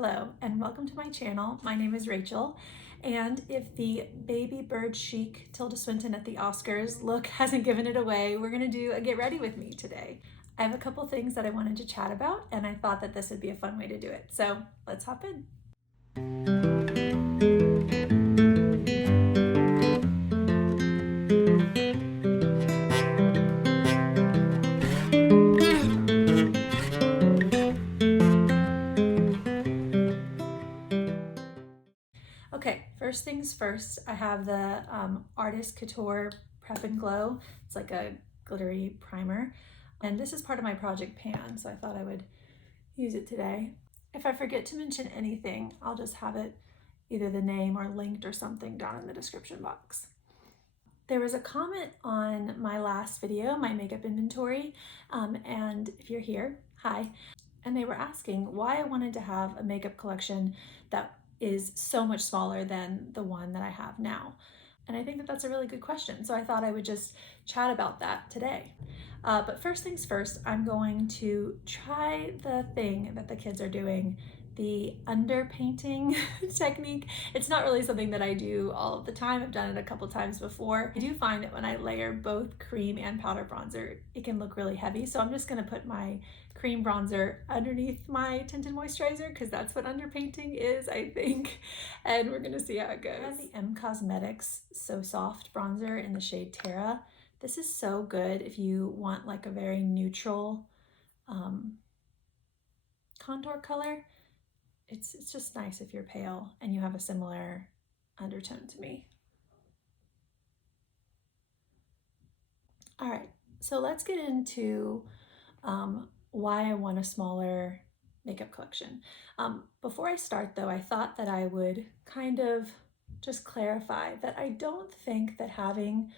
Hello and welcome to my channel. My name is Rachel, and if the baby bird chic Tilda Swinton at the Oscars look hasn't given it away, we're gonna do a get ready with me today. I have a couple things that I wanted to chat about and I thought that this would be a fun way to do it. So let's hop in. Okay, first things first, I have the Artist Couture Prep and Glow. It's like a glittery primer. And this is part of my project pan, so I thought I would use it today. If I forget to mention anything, I'll just have it either the name or linked or something down in the description box. There was a comment on my last video, my makeup inventory, and if you're here, hi. And they were asking why I wanted to have a makeup collection that is so much smaller than the one that I have now. And I think that that's a really good question. So I thought I would just chat about that today. But first things first, I'm going to try the thing that the kids are doing, the underpainting technique. It's not really something that I do all of the time. I've done it a couple times before. I do find that when I layer both cream and powder bronzer, it can look really heavy. So I'm just gonna put my cream bronzer underneath my tinted moisturizer because that's what underpainting is, I think. And we're gonna see how it goes. I have the M Cosmetics So Soft bronzer in the shade Terra. This is so good if you want like a very neutral contour color. It's just nice if you're pale and you have a similar undertone to me. All right, so let's get into why I want a smaller makeup collection. Before I start though, I thought that I would kind of just clarify that I don't think that having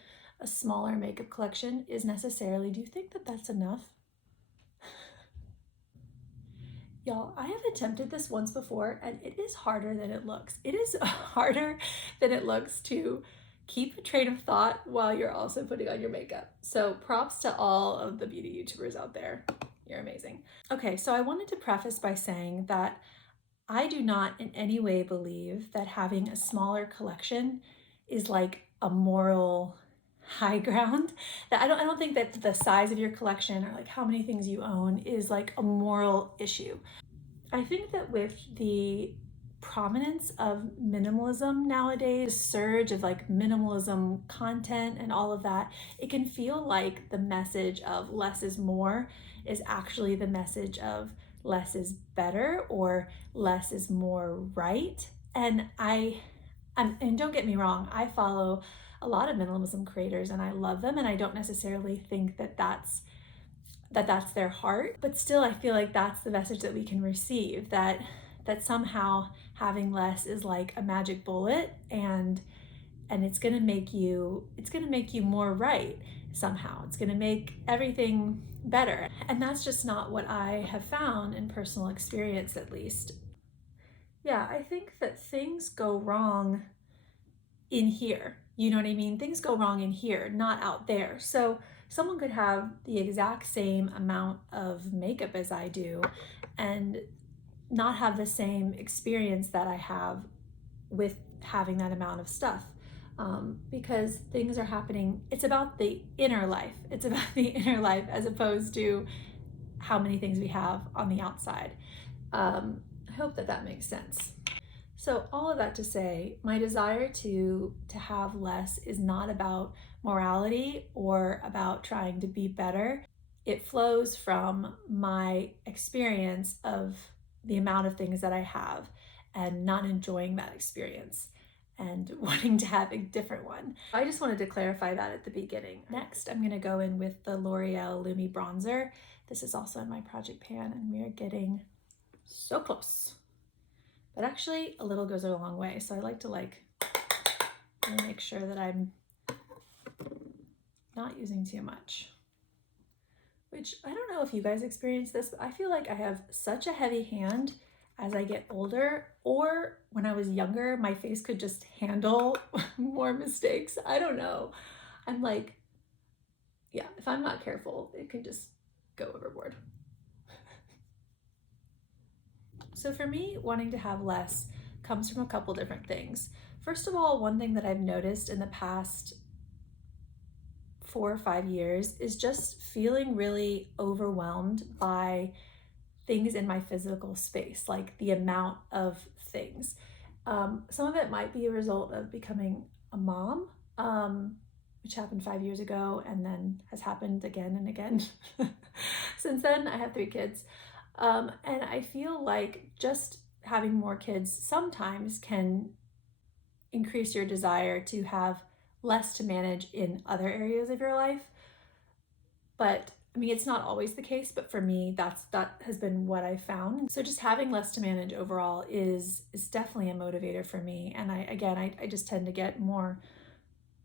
a smaller makeup collection is necessarily, do you think that that's enough? Y'all, I have attempted this once before and it is harder than it looks. It is harder than it looks to keep a train of thought while you're also putting on your makeup. So props to all of the beauty YouTubers out there. You're amazing. Okay, so I wanted to preface by saying that I do not in any way believe that having a smaller collection is like a moral high ground. That I don't think that the size of your collection or like how many things you own is like a moral issue. I think that with the prominence of minimalism nowadays, the surge of like minimalism content and all of that, it can feel like the message of less is more is actually the message of less is better or less is more right. And and don't get me wrong, I follow a lot of minimalism creators and I love them, and I don't necessarily think that that's their heart, but still I feel like that's the message that we can receive, that somehow having less is like a magic bullet and it's gonna make you more right somehow. It's gonna make everything better. And that's just not what I have found in personal experience, at least. Yeah, I think that things go wrong in here. You know what I mean? Things go wrong in here, not out there. So someone could have the exact same amount of makeup as I do and not have the same experience that I have with having that amount of stuff. Because things are happening. It's about the inner life. It's about the inner life as opposed to how many things we have on the outside. I hope that makes sense. So all of that to say, my desire to have less is not about morality or about trying to be better. It flows from my experience of the amount of things that I have and not enjoying that experience and wanting to have a different one. I just wanted to clarify that at the beginning. Next, I'm gonna go in with the L'Oreal Lumi Bronzer. This is also in my project pan and we are getting so close. But actually a little goes a long way. So I like to really make sure that I'm not using too much. Which I don't know if you guys experience this, but I feel like I have such a heavy hand as I get older, or when I was younger, my face could just handle more mistakes. I don't know. I'm like, yeah, if I'm not careful, it could just go overboard. So for me, wanting to have less comes from a couple different things. First of all, one thing that I've noticed in the past 4 or 5 years is just feeling really overwhelmed by things in my physical space, like the amount of things. Some of it might be a result of becoming a mom, which happened 5 years ago and then has happened again and again. Since then, I have 3 kids. And I feel like just having more kids sometimes can increase your desire to have less to manage in other areas of your life. But I mean, it's not always the case, but for me, that has been what I found. So just having less to manage overall is definitely a motivator for me. And I just tend to get more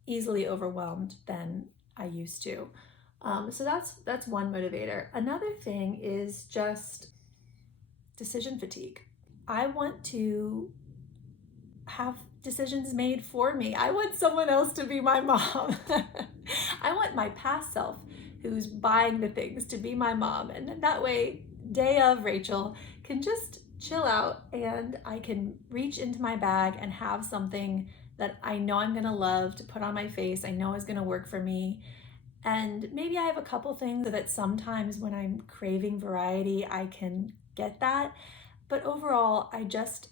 easily overwhelmed than I used to. So that's one motivator. Another thing is just decision fatigue. I want to have decisions made for me. I want someone else to be my mom. I want my past self who's buying the things to be my mom. And then that way, day of Rachel can just chill out and I can reach into my bag and have something that I know I'm gonna love to put on my face, I know is gonna work for me. And maybe I have a couple things so that sometimes when I'm craving variety, I can get that. But overall, I just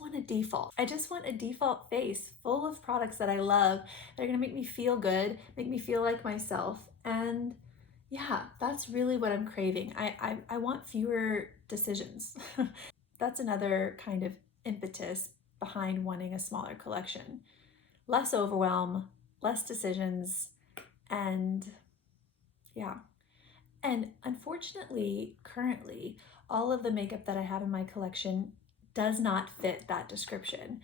want a default. I just want a default face full of products that I love that are gonna make me feel good, make me feel like myself. And yeah, that's really what I'm craving. I want fewer decisions. That's another kind of impetus behind wanting a smaller collection. Less overwhelm, less decisions, and yeah. And unfortunately, currently, all of the makeup that I have in my collection does not fit that description.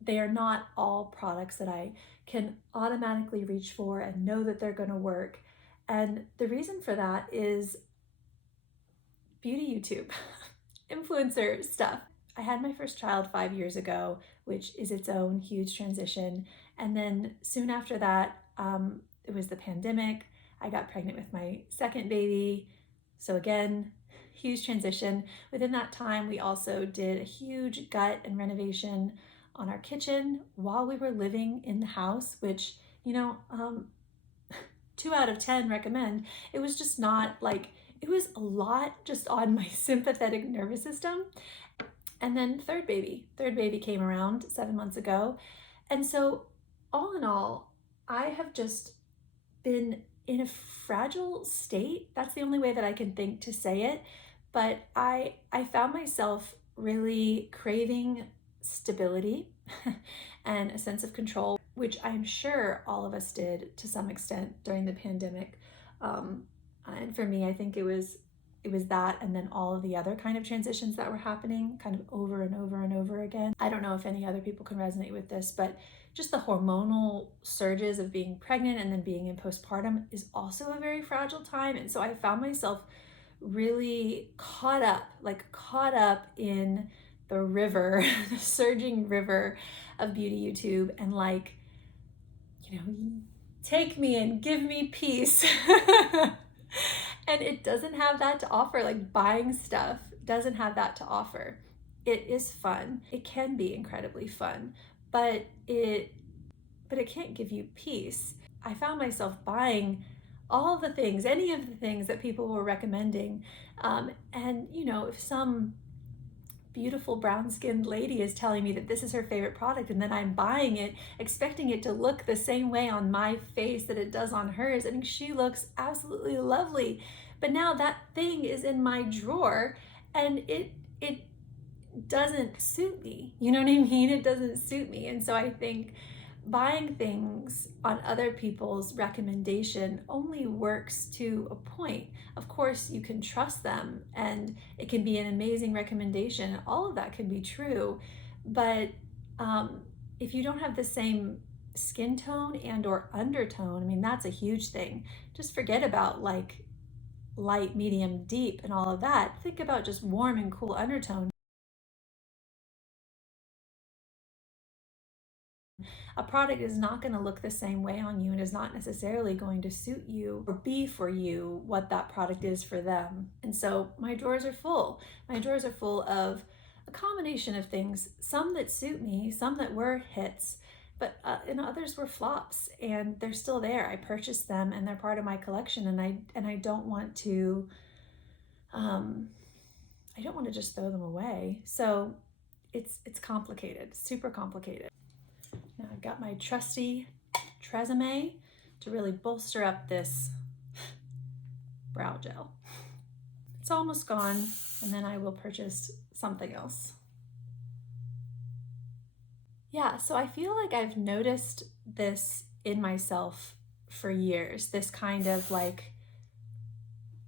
They are not all products that I can automatically reach for and know that they're going to work. And the reason for that is beauty YouTube, influencer stuff. I had my first child 5 years ago, which is its own huge transition. And then soon after that, it was the pandemic. I got pregnant with my second baby. So again, huge transition. Within that time, we also did a huge gut and renovation on our kitchen while we were living in the house, which, 2 out of 10 recommend. It was just not like, it was a lot just on my sympathetic nervous system. And then third baby came around 7 months ago. And so all in all, I have just been in a fragile state. That's the only way that I can think to say it. But I found myself really craving stability and a sense of control, which I'm sure all of us did to some extent during the pandemic. And for me, I think it was that, and then all of the other kind of transitions that were happening kind of over and over and over again. I don't know if any other people can resonate with this, but just the hormonal surges of being pregnant and then being in postpartum is also a very fragile time. And so I found myself really caught up in the river, the surging river of beauty YouTube, and take me and give me peace. And it doesn't have that to offer. Like, buying stuff doesn't have that to offer. It is fun. It can be incredibly fun, but it can't give you peace. I found myself buying all the things, any of the things that people were recommending. And if some beautiful brown-skinned lady is telling me that this is her favorite product, and then I'm buying it, expecting it to look the same way on my face that it does on hers, and she looks absolutely lovely. But now that thing is in my drawer, and it doesn't suit me. You know what I mean? It doesn't suit me. And so I think buying things on other people's recommendation only works to a point. Of course, you can trust them and it can be an amazing recommendation. All of that can be true. But if you don't have the same skin tone and or undertone, I mean, that's a huge thing. Just forget about like light, medium, deep and all of that. Think about just warm and cool undertone. A product is not going to look the same way on you and is not necessarily going to suit you or be for you what that product is for them. And so my drawers are full. My drawers are full of a combination of things, some that suit me, some that were hits, but and others were flops, and they're still there. I purchased them and they're part of my collection, and I don't want to I don't want to just throw them away. So it's complicated, super complicated. Now I've got my trusty Tresemme to really bolster up this brow gel. It's almost gone, and then I will purchase something else. Yeah, so I feel like I've noticed this in myself for years, this kind of like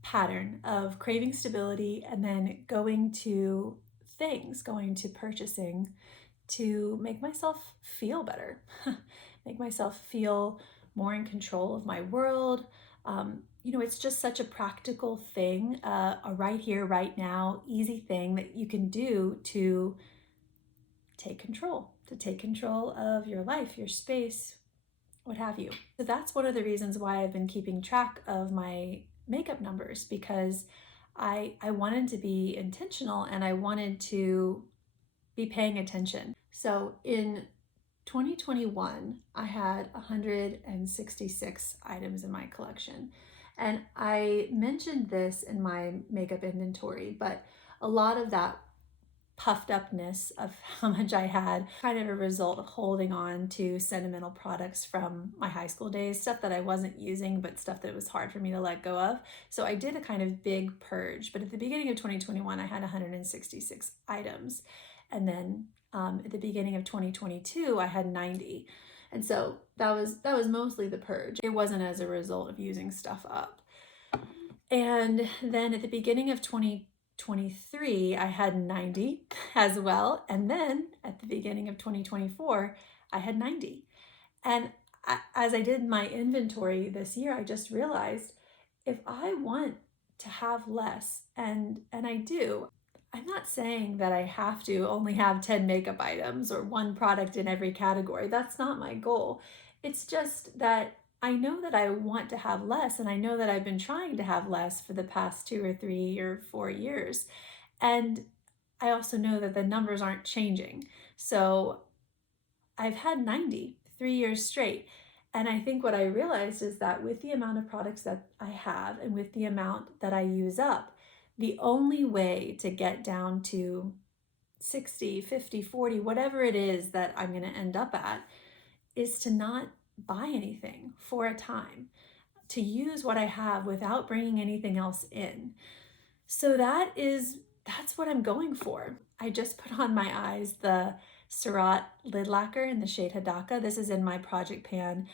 pattern of craving stability and then going to things, going to purchasing to make myself feel better, make myself feel more in control of my world. You know, it's just such a practical thing, a right here, right now, easy thing that you can do to take control of your life, your space, what have you. So that's one of the reasons why I've been keeping track of my makeup numbers, because I wanted to be intentional and I wanted to be paying attention. So in 2021, I had 166 items in my collection. And I mentioned this in my makeup inventory, but a lot of that puffed upness of how much I had kind of a result of holding on to sentimental products from my high school days, stuff that I wasn't using, but stuff that was hard for me to let go of. So I did a kind of big purge, but at the beginning of 2021, I had 166 items. And then at the beginning of 2022, I had 90. And so that was mostly the purge. It wasn't as a result of using stuff up. And then at the beginning of 2023, I had 90 as well. And then at the beginning of 2024, I had 90. And as I did my inventory this year, I just realized if I want to have less, and I do, I'm not saying that I have to only have 10 makeup items or one product in every category. That's not my goal. It's just that I know that I want to have less, and I know that I've been trying to have less for the past 2 or 3 or 4 years. And I also know that the numbers aren't changing. So I've had 90 3 years straight. And I think what I realized is that with the amount of products that I have and with the amount that I use up, the only way to get down to 60, 50, 40, whatever it is that I'm going to end up at, is to not buy anything for a time, to use what I have without bringing anything else in. So that's what I'm going for. I just put on my eyes the Surratt Lid Lacquer in the shade Hadaka. This is in my project pan.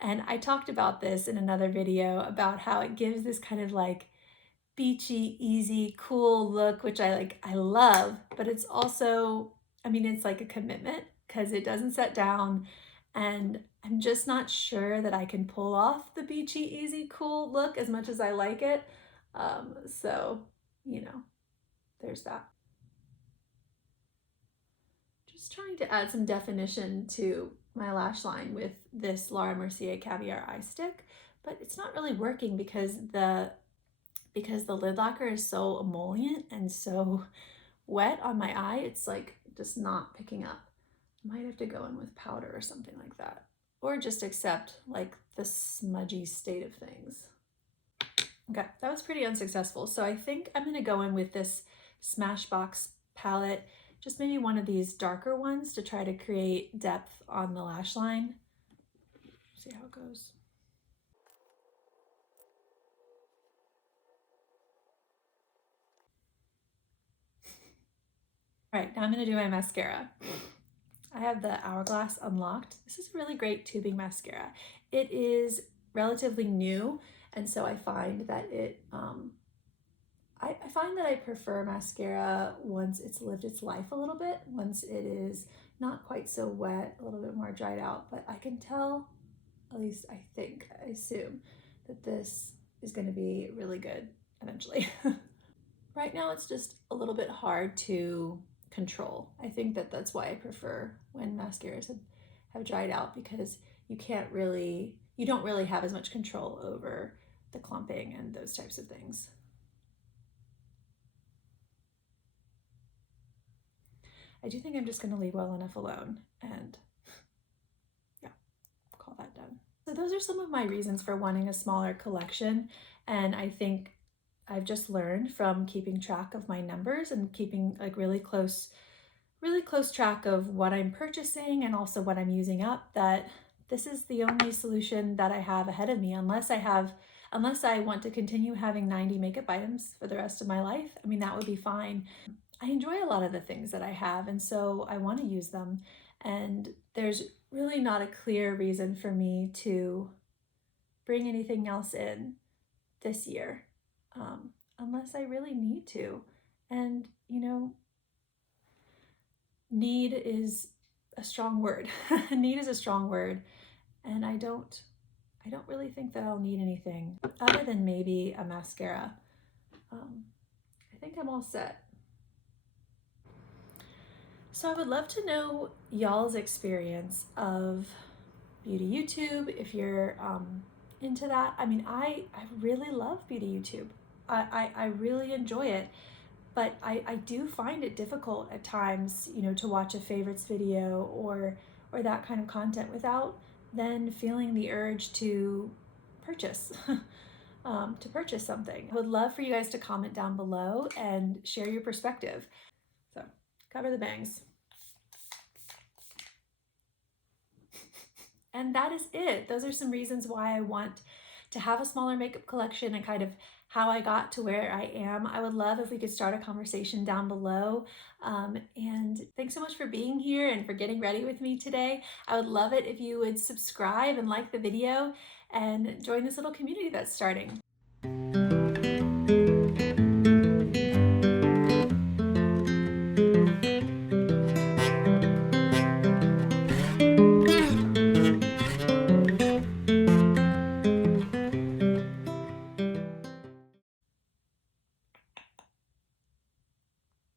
And I talked about this in another video about how it gives this kind of like beachy, easy, cool look, which I love, but it's also, I mean, it's like a commitment because it doesn't set down, and I'm just not sure that I can pull off the beachy, easy, cool look as much as I like it. So, you know, there's that. Just trying to add some definition to my lash line with this Laura Mercier Caviar Eye Stick, but it's not really working because the lid lacquer is so emollient and so wet on my eye. It's like just not picking up. I might have to go in with powder or something like that, or just accept like the smudgy state of things. Okay, that was pretty unsuccessful. So I think I'm gonna go in with this Smashbox palette, just maybe one of these darker ones to try to create depth on the lash line. See how it goes. All right, now I'm gonna do my mascara. I have the Hourglass Unlocked. This is a really great tubing mascara. It is relatively new, and so I find that I find that I prefer mascara once it's lived its life a little bit, once it is not quite so wet, a little bit more dried out, but I can tell, at least I think, I assume, that this is gonna be really good eventually. Right now it's just a little bit hard to control. I think that that's why I prefer when mascaras have dried out, because you don't really have as much control over the clumping and those types of things. I do think I'm just going to leave well enough alone and yeah, call that done. So those are some of my reasons for wanting a smaller collection, and I think I've just learned from keeping track of my numbers and keeping like really close track of what I'm purchasing and also what I'm using up, that this is the only solution that I have ahead of me, unless I want to continue having 90 makeup items for the rest of my life. I mean, that would be fine. I enjoy a lot of the things that I have, and so I want to use them. And there's really not a clear reason for me to bring anything else in this year, unless I really need to. And, you know, need is a strong word. Need is a strong word. And I don't really think that I'll need anything other than maybe a mascara. I think I'm all set. So I would love to know y'all's experience of beauty YouTube, if you're into that. I mean, I really love beauty YouTube. I really enjoy it, but I do find it difficult at times, you know, to watch a favorites video or that kind of content without then feeling the urge to purchase. To purchase something. I would love for you guys to comment down below and share your perspective. So, cover the bangs. And that is it. Those are some reasons why I want to have a smaller makeup collection and kind of how I got to where I am. I would love if we could start a conversation down below. And thanks so much for being here and for getting ready with me today. I would love it if you would subscribe and like the video and join this little community that's starting.